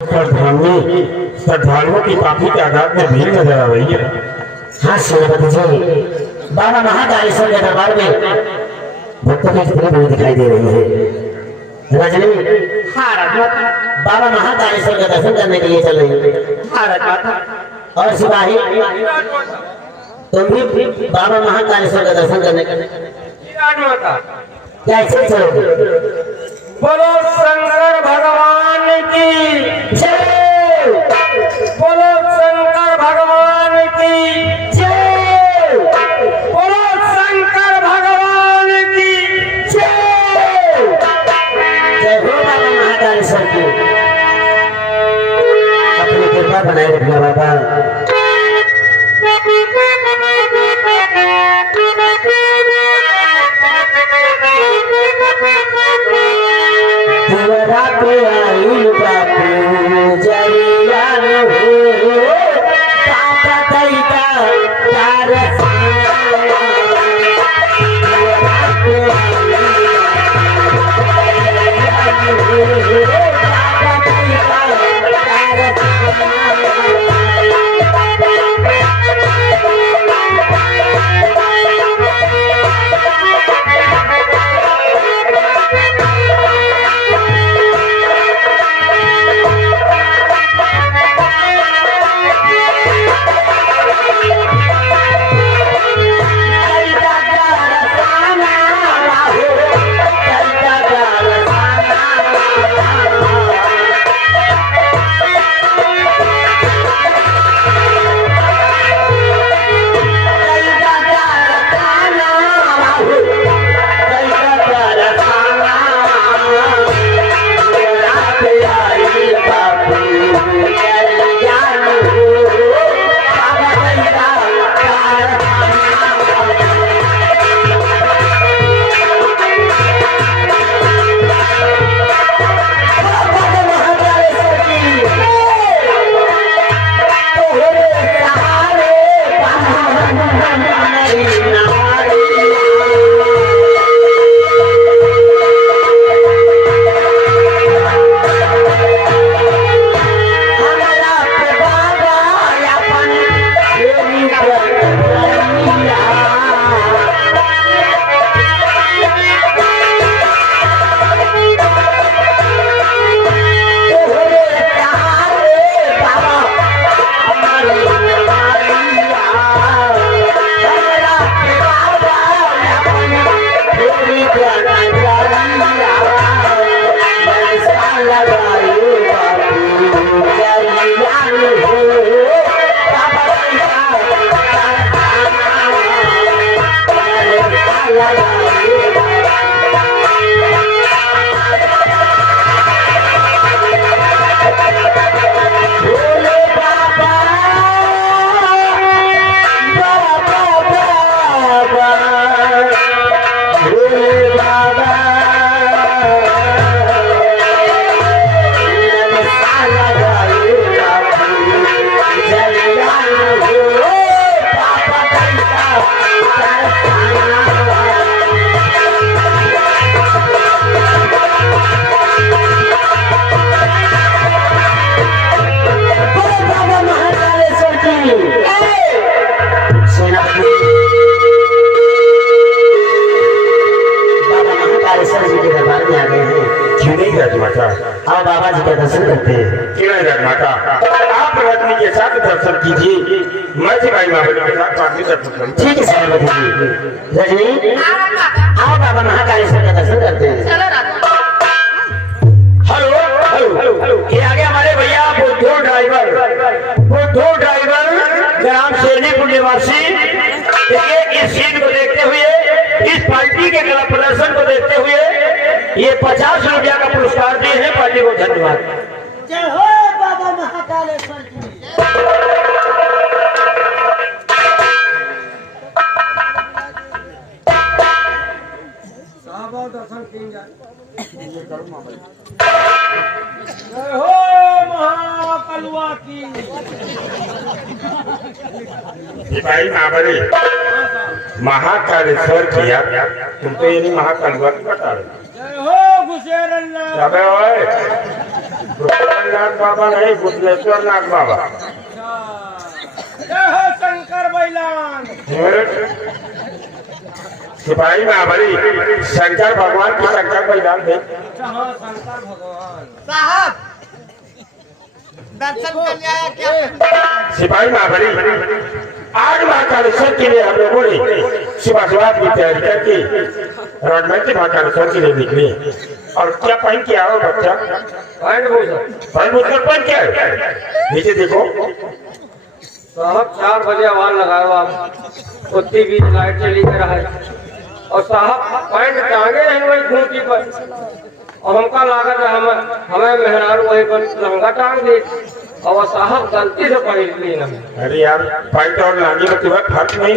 श्रद्धालुओं की काफी तादाद में भीड़ नजर आ रही है। हाँ सेनापति जी, बाबा महाकालेश्वर के दरबार में भक्तों की कितनी भीड़ दिखाई दे रही है। रजनी, हाँ राजमाता। बाबा महाकालेश्वर का दर्शन करने के लिए चल रही है। हाँ राजमाता। और सिपाही, तुम भी बाबा महाकालेश्वर का दर्शन करने के लिए राजमाता। कैसे चलोगे? बोलो शंकर भगवान की जय, बोलो शंकर भगवान की जय, बोलो शंकर भगवान की जय। जय हो बाबा महाकालेश्वर की। अपनी कृपा बनाए रखना बाबा। रात आई बापू जरिया हो पापा तैका तार और बाबा जी का दर्शन करते हैं। क्यों राजमाता, आप रजनी के साथ दर्शन कीजिए, मैं सिपाही महाबली के साथ पार्टी दर्शन करूँ। ठीक है सेनापति जी। रजनी, आओ बाबा महाकालेश्वर का दर्शन करते हैं। हेलो हेलो हेलो, ये आगे हमारे भैया बुद्धो ड्राइवर ग्राम शेरनीपुर निवासी। देखिए इस सीट को देखते हुए, इस पार्टी के कला प्रदर्शन को देखते हुए ये 50 रुपया का पुरस्कार दिए हैं। पार्टी को धन्यवाद। जय हो बाबा महाकालेश्वर की। दर्शन जय हो महाकालुआ की। सिपाही महाबली महाकालेश्वर किया, तुम तो ये नहीं महाकालुआ की बता रहे। जय हो गुसेरल्ला। अबे ओए बैजनाथ बाबा नहीं, भूतनेश्वर नाथ बाबा। जय हो शंकर बैलान। सिपाही महाबली शंकर भगवान की शंकर बलिदान थे। हाँ शंकर भगवान। साहब दर्शन करने आया क्या? सिपाही महाबली आज महाकालेश्वर के लिए हम लोगों ने सुबह सुबह की तैयारी करके राजमहल के महाकालेश्वर के लिए निकले। और क्या पहन के आओ बच्चा? पहन कर पहन के आओ। नीचे देखो साहब 4 बजे आवाज लगाओ आप, उतनी भी लाइट चली कर रहा है और साहब पैंट टांगे हैं वही खूंटी पर और हमका लागत है हमें मेहरारू वही पर लहंगा टांग दे और साहब गलती से पहन ली ना। अरे यार पैंट और लांगी में तुम्हें फर्क नहीं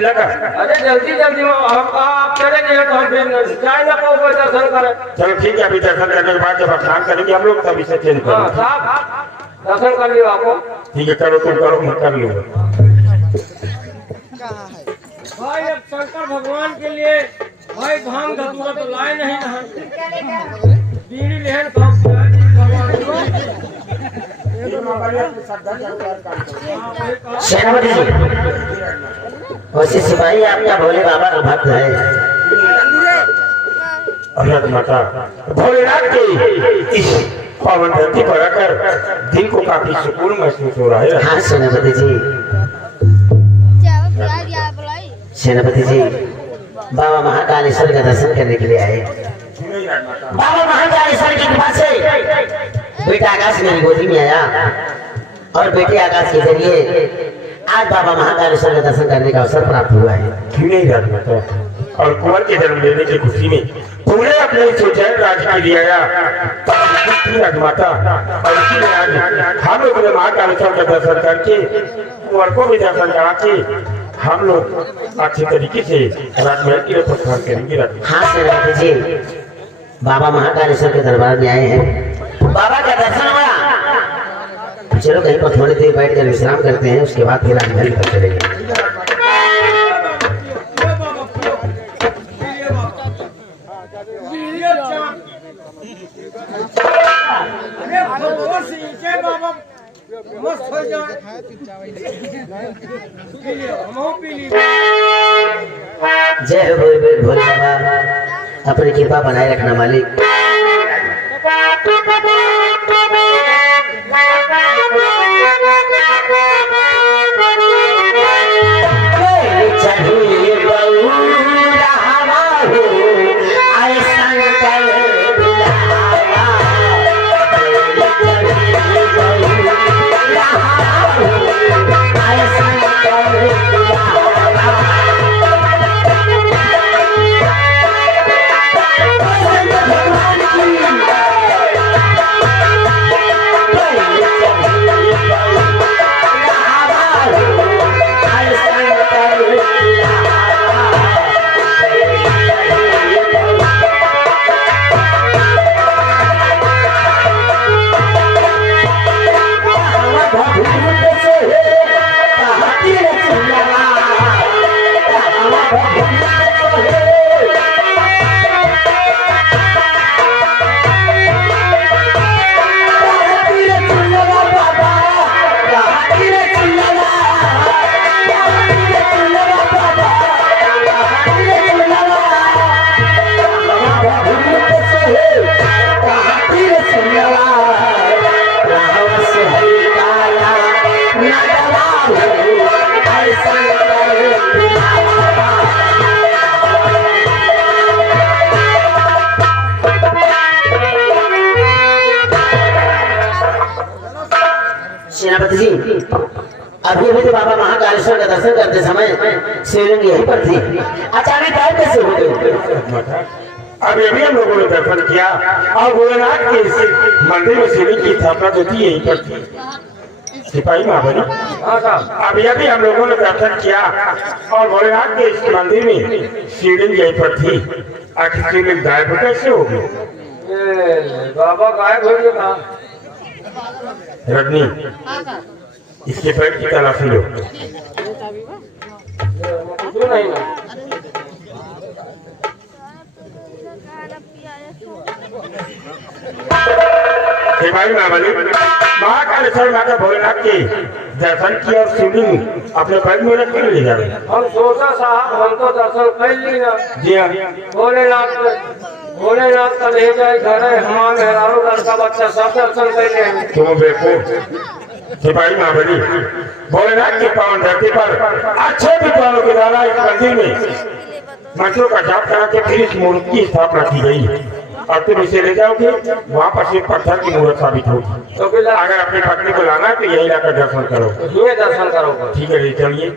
लगा? अरे जल्दी में हम आप चले गए तो हम फिर जाए ना पाओ दर्शन करें। चलो ठीक है, अभी दर्शन करने के बाद जब स्नान करेंगे हम लोग तभी से चेंज हाँ करेंगे। साहब दर्शन कर लियो आपको। ठीक है, करो तुम करो, मैं कर लूँगा। भाई अब शंकर भगवान के लिए भाई भांग धतूरा तो लाए नहीं ना। बीड़ी लेहन कब सेनापति जी, वैसे सिपाही आपका भोले बाबा का भक्त है। अरे माता भोलेनाथ के इस पावन धरती पर आकर दिल को काफी सुकून महसूस हो रहा है। हाँ सेनापति जी, सेनापति जी बाबा महाकालेश्वर का दर्शन करने के लिए आए। बाबा महाकालेश्वर की कृपा से बेटा आकाश मेरी गोदी में आया और बेटे आकाश के जरिए आज बाबा महाकालेश्वर का दर्शन करने का अवसर प्राप्त हुआ है। क्यों नहीं राजमाता? और कुंवर के जन्म लेने की खुशी में पूरे अपने सुचैन राज्य के लिए आया राजमाता। और इसीलिए आज हम लोग ने महाकालेश्वर का दर्शन करके कुंवर को भी दर्शन करा के हम लोग अच्छे तरीके से राजमहल की प्रस्थान करेंगे। हाँ सेनापति जी, बाबा महाकालेश्वर के दरबार में आए हैं, बाबा का दर्शन हुआ। चलो कहीं पर थोड़ी देर बैठकर विश्राम करते हैं, उसके बाद फिर राजमहल पर चलेंगे। मस्त हो जाए। जय हो भोले बाबा, अपनी कृपा बनाए रखना मालिक। सेनापति जी, अभी अभी तो बाबा महाकालेश्वर का दर्शन करते समय शिवलिंग यहीं पर थी, अचानक गायब कैसे हो गए? अभी अभी हम लोगों ने दर्शन किया और भोलेनाथ के इस मंदिर में शिवलिंग की स्थापना जो थी यहीं पर थी। सिपाही महाबली अभी अभी हम लोगों ने दर्शन किया और भोलेनाथ के इस मंदिर में शिवलिंग यहीं पर थी। आखिर शिवलिंग गायब कैसे हो गई? बाबा गायब हो गया। रजनी, इसके पैर की तलाशी लो। क्यों नहीं ना? सिपाही महाबली महाकालेश्वर माता भोलेनाथ के दर्शन किया और शिवलिंग अपने बैग में रख के ले जाए। हम सोचा साहब हम तो दर्शन कर ली ना जी हाँ भोलेनाथ का ले जाए घर है हमारे मेहरारू लड़का बच्चा सब दर्शन कर ले। तुम बेवकूफ सिपाही महाबली भोलेनाथ के पावन धरती पर अच्छे विद्वानों के द्वारा इस मंदिर में मंत्रों का जाप करा के फिर इस मूर्ति की स्थापना की गई और तुम इसे ले जाओगे वहाँ पर सिर्फ पत्थर की मूर्त साबित होगी। तो फिर अगर अपनी पत्नी को लाना है तो यही लाकर दर्शन करो। ये दर्शन करोगे। ठीक है चलिए।